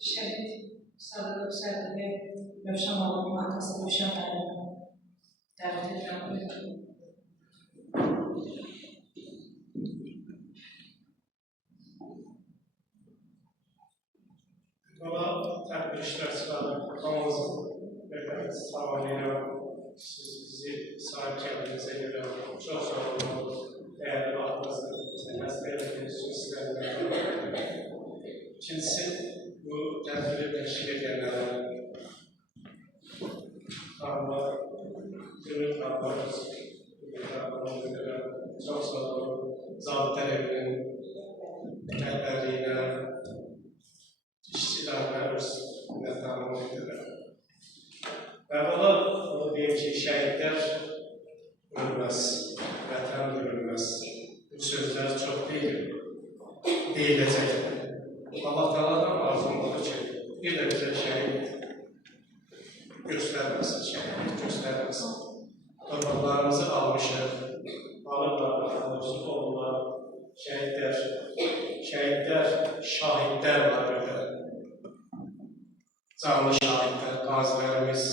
şəhid Sadıq Sədri Rövşən oğlunun atası Rövşən müəllimə dəvət edirəm. Valla tədbir iştirakçıları hamımızın salamlayıram. Siz bizi sahib kəndinizə görə çox sağ olun. Dəyərli vaxtınızı həsr ediniz üçün sizlərlə. İkincisi, bu tədbiri təşkil edənlərə xanımlar, gönül xanımlar, çox sağ olun. Zabitlər evinin rəhbərliyinə, işçilərlə öz minnətdarlığımı bildirirəm. Əvvəla onu deyim ki, şəhidlər ölməz, vətən ölməz. Bu sözlər çox deyiləcək. Allah Teala'dan arzum odur ki, bir də bizə şəhid göstərməsin, şəhidlik göstərməsin. Torpaqlarımızı almışıq, alıblar, alıbsız olurlar, şəhidlər, şahidlər var böyle. Canlı şahidlər, qazilərimiz,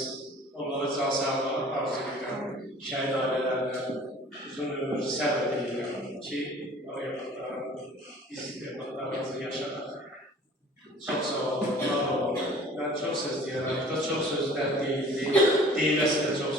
onlara can sağlığı arzu edirəm, şəhid ailələrinə uzun ömür səbr edirəm ki, biz evlatlarımızı yaşadıq. Çox sağ olun, var olun. Mən çox söz deyərəm, burada çox sözlər deyiləsə də çox